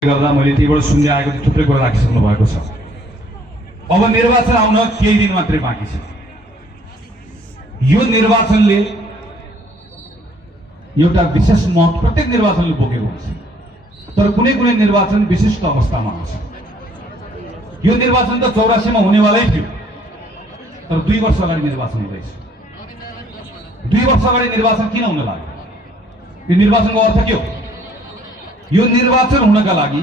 गर्दा मैले त्यहीबाट सुन्दै आएको थुप्रै कुरा राखिसक्नु भएको छ। अब निर्वाचन आउन केही दिन मात्रै बाँकी छ। यो निर्वाचनले एउटा विशेष महत्त्व प्रत्येक निर्वाचनले बोकेको हुन्छ, तर कुनै कुनै निर्वाचन विशिष्ट अवस्थामा आउँछ। यो निर्वाचन त 84 मा हुनेवालै थियो, तर 2 वर्ष अगाडि निर्वाचन हुँदैछ। 2 वर्ष अगाडि निर्वाचन किन हुन लाग्यो? यो निर्वाचनको अर्थ के हो? यो निर्वाचन हुनका लागि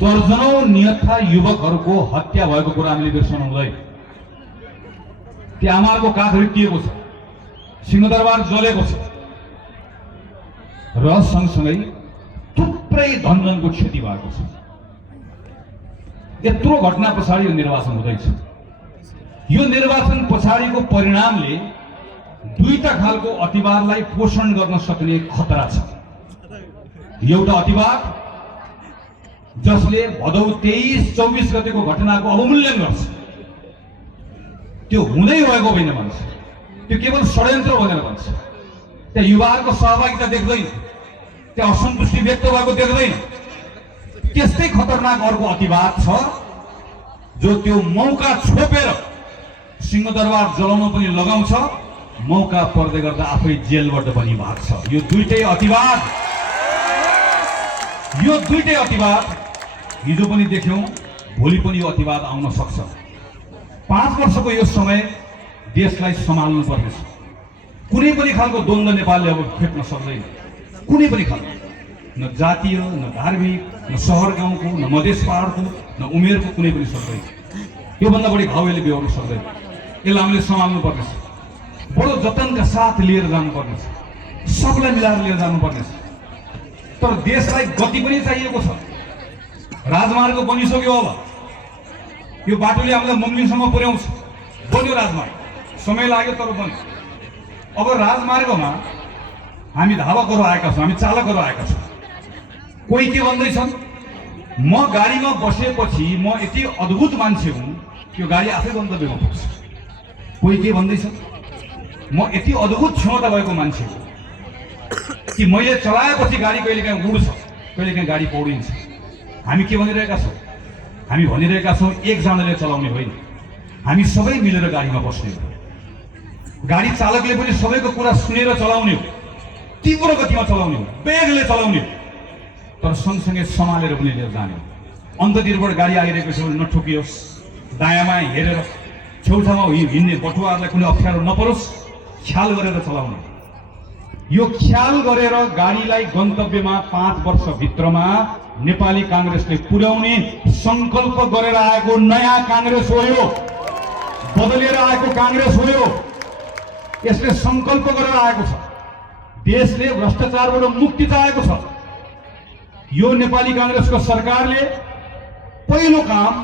दर्जनौं निहत्था युवकहरूको हत्या भएको कुरा हामीले बिर्सनु हुँदैन। ती आमाहरूको काख रित्तिएको छ, सिंहदरबार जलेको छ र सँगसँगै थुप्रै धनजनको क्षति भएको छ। यत्रो घटना पछाडि यो निर्वाचन हुँदैछ। यो निर्वाचन पछाडिको परिणामले दुईटा खालको अतिवादलाई पोषण गर्न सक्ने खतरा छ। एउटा अतिवाद जसले भदौ 23-24 गतेको घटनाको अवमूल्यन गर्छ, त्यो हुँदै भएको होइन भन्छ, त्यो केवल षड्यन्त्र भनेर भन्छ। त्यहाँ युवाहरूको सहभागिता देख्दैन, त्यहाँ असन्तुष्टि व्यक्त भएको देख्दैन। त्यस्तै खतरनाक अर्को अतिवाद छ जो त्यो मौका छोपेर सिंहदरबार जलाउन पनि लगाउँछ, मौका पर्दै गर्दा आफै जेलबाट पनि भाग्छ। यो दुईटै अतिवाद हिजो पनि देख्यौं, भोलि पनि यो अतिवाद आउन सक्छ। 5 वर्षको यो समय देशलाई सम्हाल्नु पर्नेछ। कुनै पनि खालको द्वन्द्व नेपालले अब फेक्न सक्दैन। कुनै पनि खालको, न जातीय, न धार्मिक, न सहर गाउँको, न मधेस पहाडको, न उमेरको, कुनै पनि सक्दैन। योभन्दा बढी घाउ यसले बेहोर्न सक्दैन। यसलाई हामीले सम्हाल्नु पर्नेछ, बडो जतनका साथ लिएर जानुपर्नेछ, सबलाई मिलाएर लिएर जानुपर्नेछ। तर देशलाई गति पनि चाहिएको छ। राजमार्ग बनिसक्यो, अब यो बाटोले हामीलाई मुम्बईसम्म पुर्याउँछ। बन्यो राजमार्ग, समय लाग्यो तर बन्यो। अब राजमार्गमा हामी धावकहरू आएका छौँ, हामी चालकहरू आएका छौँ। कोही के भन्दैछन्, म गाडीमा बसेपछि म यति अद्भुत मान्छे हुँ कि यो गाडी आफै गन्तव्यमा पुग्छ। कोही के भन्दैछन्, म यति अद्भुत क्षमता भएको मान्छे हुँ कि मैले चलाएपछि गाडी कहिलेकाहीँ उड्छ, कहिलेकाहीँ गाडी पौडिन्छ। हामी के भनिरहेका छौँ? हामी भनिरहेका छौँ एकजनाले चलाउने होइन, हामी सबै मिलेर गाडीमा बस्ने हो। गाडी चालकले पनि सबैको कुरा सुनेर चलाउने हो, तीव्र गतिमा चलाउने हो, वेगले चलाउने हो, तर सँगसँगै सम्हालेर पनि लिएर जाने हो। अन्ततिरबाट गाडी आइरहेको छ भने नठोकियोस्, दायाँमा हेरेर छेउछाउमा हिँड्ने बटुवाहरूलाई कुनै अप्ठ्यारो नपरोस्, ख्याल गरेर चलाउने। यो ख्याल गरेर गाडीलाई गन्तव्यमा 5 वर्षभित्रमा नेपाली कांग्रेसले पुर्याउने संकल्प गरेर आएको नयाँ कांग्रेस हो यो, बदलेर आएको कांग्रेस हो यो। यसले संकल्प गरेर आएको छ, देशले भ्रष्टाचारबाट मुक्ति चाहेको छ। यो नेपाली कांग्रेसको सरकारले पहिलो काम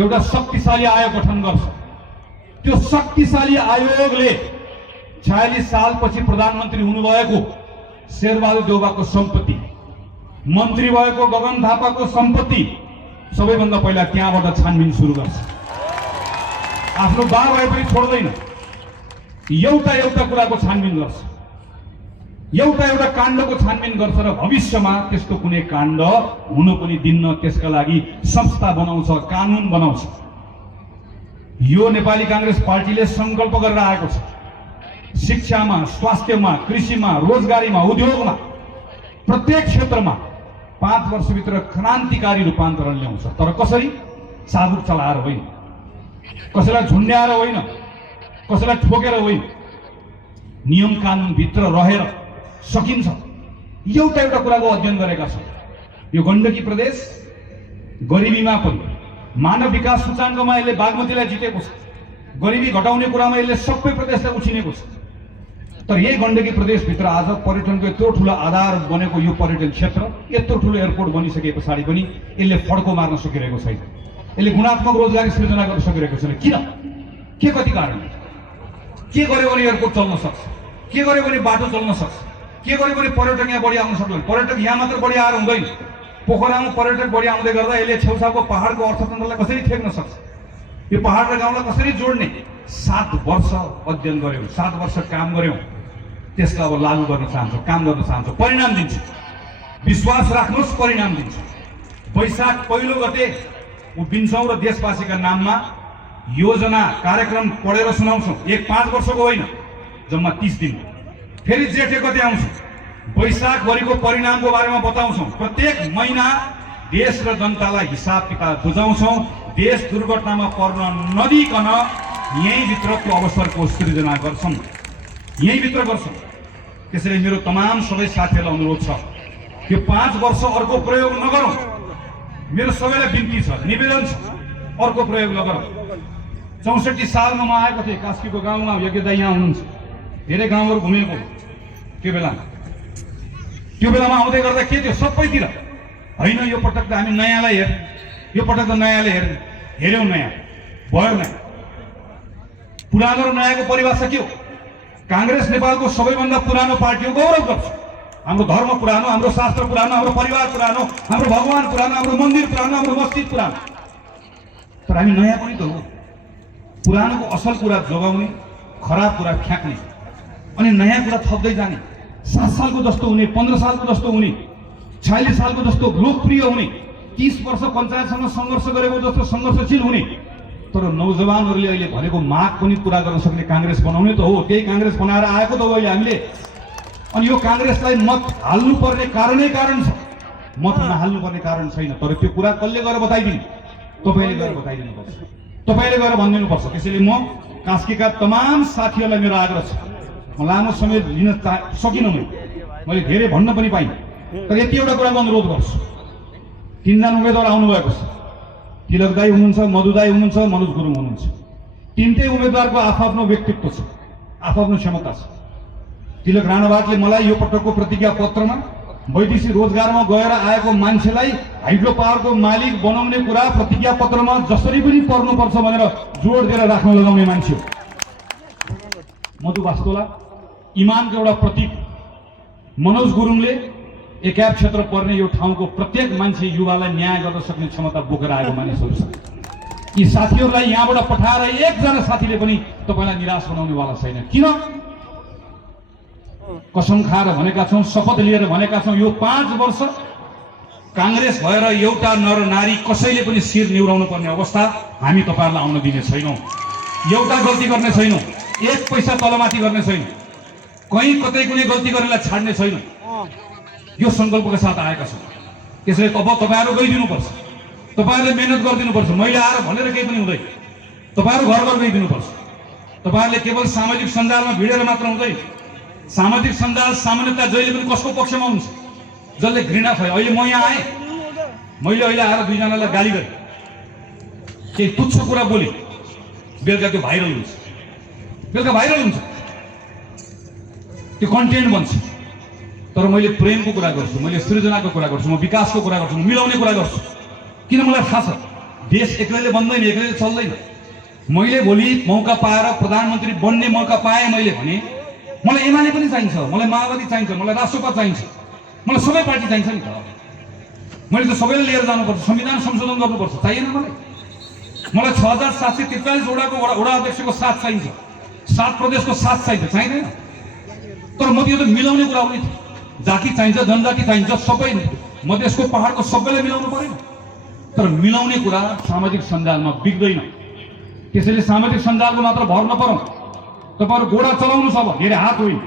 एउटा शक्तिशाली आयोग गठन गर्छ। त्यो शक्तिशाली आयोगले 46 सालपछि प्रधानमन्त्री हुनुभएको शेरबहादुर देउवाको सम्पत्ति, मन्त्री भएको गगन थापाको सम्पत्ति सबैभन्दा पहिला त्यहाँबाट छानबिन सुरु गर्छ। आफ्नो बा भए पनि छोड्दैन, एउटा कुराको छानबिन गर्छ, एउटा काण्डको छानबिन गर्छ र भविष्यमा त्यस्तो कुनै काण्ड हुनु पनि दिन्न। त्यसका लागि संस्था बनाउँछ, कानुन बनाउँछ। यो नेपाली कांग्रेस पार्टीले संकल्प गरेर आएको छ। शिक्षामा, स्वास्थ्यमा, कृषिमा, रोजगारीमा, उद्योगमा, प्रत्येक क्षेत्रमा 5 वर्षभित्र क्रान्तिकारी रूपान्तरण ल्याउँछ। तर कसरी? चाबुक चलाएर होइन, कसैलाई झुन्ड्याएर होइन, कसैलाई ठोकेर होइन, नियम कानुन भित्र रहेर सकिन्छ। एउटा कुराको अध्ययन गरेका छौँ। यो गण्डकी प्रदेश गरिबीमा पनि, मानव विकास सूचाङ्कमा यसले बागमतीलाई जितेको छ। गरिबी घटाउने कुरामा यसले सबै प्रदेशलाई उछिनेको छ। तर यही गण्डकी प्रदेशभित्र आज पर्यटनको यत्रो ठुलो आधार बनेको यो पर्यटन क्षेत्र, यत्रो ठुलो एयरपोर्ट बनिसके पछाडि पनि यसले फड्को मार्न सकिरहेको छैन। यसले गुणात्मक रोजगारी सृजना गर्न सकिरहेको छैन। किन? के कति कारण? के गर्यो भने एयरपोर्ट चल्न सक्छ? के गर्यो भने बाटो चल्न सक्छ? के गर्यो भने पर्यटक यहाँ बढी आउन सक्दैन? पर्यटक यहाँ मात्र बढी आएर हुँदैन। पोखरामा पर्यटक बढी आउँदै गर्दा यसले छेउछाउको पहाडको अर्थतन्त्रलाई कसरी ठेक्न सक्छ? यो पहाड र गाउँलाई कसरी जोड्ने? 7 वर्ष अध्ययन गर्यौँ, 7 वर्ष काम गर्यौँ, त्यसलाई अब लागू गर्न चाहन्छौँ, काम गर्न चाहन्छौँ, परिणाम दिन्छौँ। विश्वास राख्नुहोस्, परिणाम दिन्छ। वैशाख पहिलो गते उभिन्छौँ र देशवासीका नाममा योजना कार्यक्रम पढेर सुनाउँछौँ। 5 वर्षको होइन, जम्मा 30 दिन। फेरि जेठे गते आउँछौँ, वैशाखभरिको परिणामको बारेमा बताउँछौँ। प्रत्येक महिना देश र जनतालाई हिसाब किताब बुझाउँछौँ। देश दुर्घटनामा पर्न नदिकन यहीँभित्र त्यो अवसरको सृजना गर्छौँ, यहीँभित्र गर्छौँ। त्यसैले मेरो तमाम सबै साथीहरूलाई अनुरोध छ, यो 5 वर्ष अर्को प्रयोग नगरौँ। मेरो सबैलाई बिन्ती छ, निवेदन छ, अर्को प्रयोग नगरौँ। 64 सालमा म आएको थिएँ कास्कीको गाउँमा। यज्ञ दाइ यहाँ हुनुहुन्छ, धेरै गाउँहरू घुमेको त्यो बेलामा आउँदै गर्दा के थियो सबैतिर होइन, यो पटक त हामी नयाँलाई हेर्ने, यो पटक त नयाँले हेर्ने, हेऱ्यौँ नयाँ भयो नयाँ। पुरानो र नयाँको परिभाषा के हो? काङ्ग्रेस नेपालको सबैभन्दा पुरानो पार्टी हो, गौरव गर्छ। हाम्रो धर्म पुरानो, हाम्रो शास्त्र पुरानो, हाम्रो परिवार पुरानो, हाम्रो भगवान पुरानो, हाम्रो मन्दिर पुरानो, हाम्रो मस्जिद पुरानो। तर हामी नयाँ पनि त हो। पुरानोको असल कुरा जोगाउने, खराब कुरा फ्याँक्ने, अनि नयाँ कुरा थप्दै जाने। 7 सालको जस्तो हुने, 15 सालको जस्तो हुने, 46 सालको जस्तो लोकप्रिय हुने, 30 वर्ष पञ्चायतसँग सङ्घर्ष गरेको जस्तो सङ्घर्षशील हुने। तर नौजवानहरूले अहिले भनेको माग पनि पुरा गर्न सक्ने काङ्ग्रेस बनाउने त हो। त्यही काङ्ग्रेस बनाएर आएको त हो अहिले हामीले। अनि यो काङ्ग्रेसलाई मत हाल्नुपर्ने कारण छ, मत नहाल्नुपर्ने कारण छैन। तर त्यो कुरा कसले गएर बताइदिने? तपाईँले गएर बताइदिनुपर्छ, तपाईँले गएर भनिदिनुपर्छ। त्यसैले म कास्कीका तमाम साथीहरूलाई मेरो आग्रह छ। म लामो समय लिन सकिनँ, मैले धेरै भन्न पनि पाइनँ। तर यति एउटा कुराको अनुरोध गर्छु, 3 जना उम्मेदवार आउनुभएको छ। तिलक दाई हुनुहुन्छ, मधु दाई हुनुहुन्छ, मनोज गुरुङ हुनुहुन्छ। तिनटै उम्मेदवारको आफ्नो व्यक्तित्व छ, आफ्नो क्षमता छ। तिलक राणावागले मलाई यो पटकको प्रतिज्ञा पत्रमा वैदेशिक रोजगारमा गएर आएको मान्छेलाई हाइड्रो पावरको मालिक बनाउने कुरा प्रतिज्ञा पत्रमा जसरी पनि पर्नुपर्छ भनेर जोड दिएर राख्न लगाउने मान्छे हो। मधु वास्तोला इमानको एउटा प्रतीक। मनोज गुरुङले एकाप क्षेत्र पर्ने यो ठाउँको प्रत्येक मान्छे युवालाई न्याय गर्न सक्ने क्षमता बोकेर आएको मानिसहरू छन्। यी साथीहरूलाई यहाँबाट पठाएर एकजना साथीले पनि तपाईँलाई निराश बनाउनेवाला छैन। किन? कसम खाएर भनेका छौँ, शपथ लिएर भनेका छौँ, यो 5 वर्ष काङ्ग्रेस भएर एउटा नर नारी कसैले पनि शिर निहुराउनु पर्ने अवस्था हामी तपाईँहरूलाई आउन दिने छैनौँ। एउटा गल्ती गर्ने छैनौँ, 1 पैसा तलमाथि गर्ने छैन, कहीँ कतै कुनै गल्ती गर्नेलाई छाड्ने छैन। यो सङ्कल्पका साथ आएका छौँ। त्यसैले अब तपाईँहरू गइदिनुपर्छ, तपाईँहरूले मेहनत गरिदिनुपर्छ। मैले आएर भनेर केही पनि हुँदैन, तपाईँहरू घर घर गइदिनुपर्छ। तपाईँहरूले केवल सामाजिक सञ्जालमा भिडेर मात्र हुँदैन। सामाजिक सञ्जाल सामान्यतया जहिले पनि कसको पक्षमा हुन्छ? जसले घृणा भयो। अहिले म यहाँ आएँ, मैले अहिले आएर 2 जनालाई गाली गरेँ, केही तुच्छ कुरा बोलेँ, बेलुका त्यो भाइरल हुन्छ, बेलुका भाइरल हुन्छ, त्यो कन्टेन्ट बन्छ। तर मैले प्रेमको कुरा गर्छु, मैले सृजनाको कुरा गर्छु, म विकासको कुरा गर्छु, मिलाउने कुरा गर्छु। किन? मलाई थाहा छ देश एक्लैले बन्दैन, एक्लैले चल्दैन। मैले भोलि मौका पाएर प्रधानमन्त्री बन्ने मौका पाएँ मैले भने मलाई एमाले पनि चाहिन्छ, मलाई माओवादी चाहिन्छ, मलाई राष्ट्रपति चाहिन्छ, मलाई सबै पार्टी चाहिन्छ नि त। मैले त सबैले लिएर जानुपर्छ, संविधान संशोधन गर्नुपर्छ, चाहिएन मलाई? मलाई 6743 वडा अध्यक्षको साथ चाहिन्छ, 7 प्रदेशको साथ चाहिन्छ, चाहिँदैन? तर म त्यो त मिलाउने कुरा हो नि। जाति चाहिन्छ, जनजाति चाहिन्छ, सबै मधेसको पहाडको सबैलाई मिलाउनु परेन। तर मिलाउने कुरा सामाजिक सञ्जालमा बिग्दैन। त्यसैले सामाजिक सञ्जालको मात्र भर नपरौँ। तपाईँहरू गोडा चलाउनुहोस्, अब धेरै हात होइन,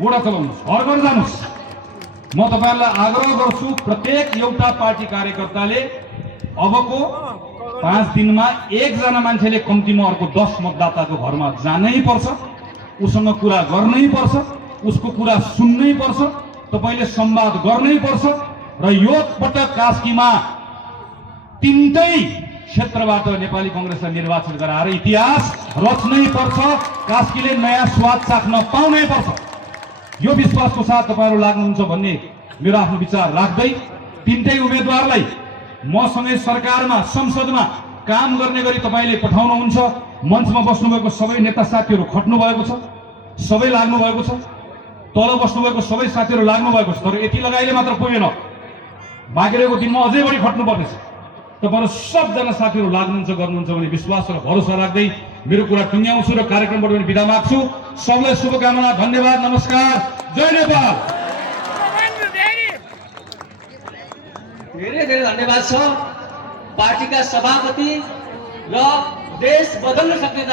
गोडा चलाउनुहोस्, घर घर जानुहोस्। म तपाईँहरूलाई आग्रह गर्छु, प्रत्येक एउटा पार्टी कार्यकर्ताले अबको 5 दिनमा 1 जना मान्छेले कम्तीमा अर्को 10 मतदाताको घरमा जानै पर्छ, उसँग कुरा गर्नै पर्छ, उसको कुरा सुन्नै पर्छ, तपाईँले संवाद गर्नै पर्छ। र यो पटक कास्कीमा 3टै क्षेत्रबाट नेपाली कांग्रेसलाई निर्वाचन गराएर इतिहास रच्नै पर्छ। कास्कीले नयाँ स्वाद चाख्न पाउनै पर्छ। यो विश्वासको साथ तपाईहरु लाग्नुहुन्छ भन्ने मेरो आफ्नो विचार राख्दै 3टै उम्मेदवारलाई मसँगै सरकारमा संसदमा काम गर्ने गरी तपाईले पठाउनुहुन्छ। मञ्चमा बस्नुभएको सबै नेता साथीहरु खट्नु भएको छ, सबै लाग्नु भएको छ, तल बस्नुभएको सबै साथीहरु लाग्नु भएको छ। तर यति लगाइले मात्र पुगेन, बाँकी रहेको दिनमा अझै बढी खट्नु पर्नेछ। तपाईहरु सबजना साथीहरु लाग्नुहुन्छ गर्नुहुन्छ भन्ने विश्वास र भरोसा राख्दै मेरो कुरा टुङ्ग्याउँछु र कार्यक्रमबाट पनि बिदा माग्छु। सबैलाई शुभकामना, धन्यवाद, नमस्कार, जय नेपाल। धेरै धेरै धन्यवाद छ पार्टीका सभापति र देश बदल्न सक्ने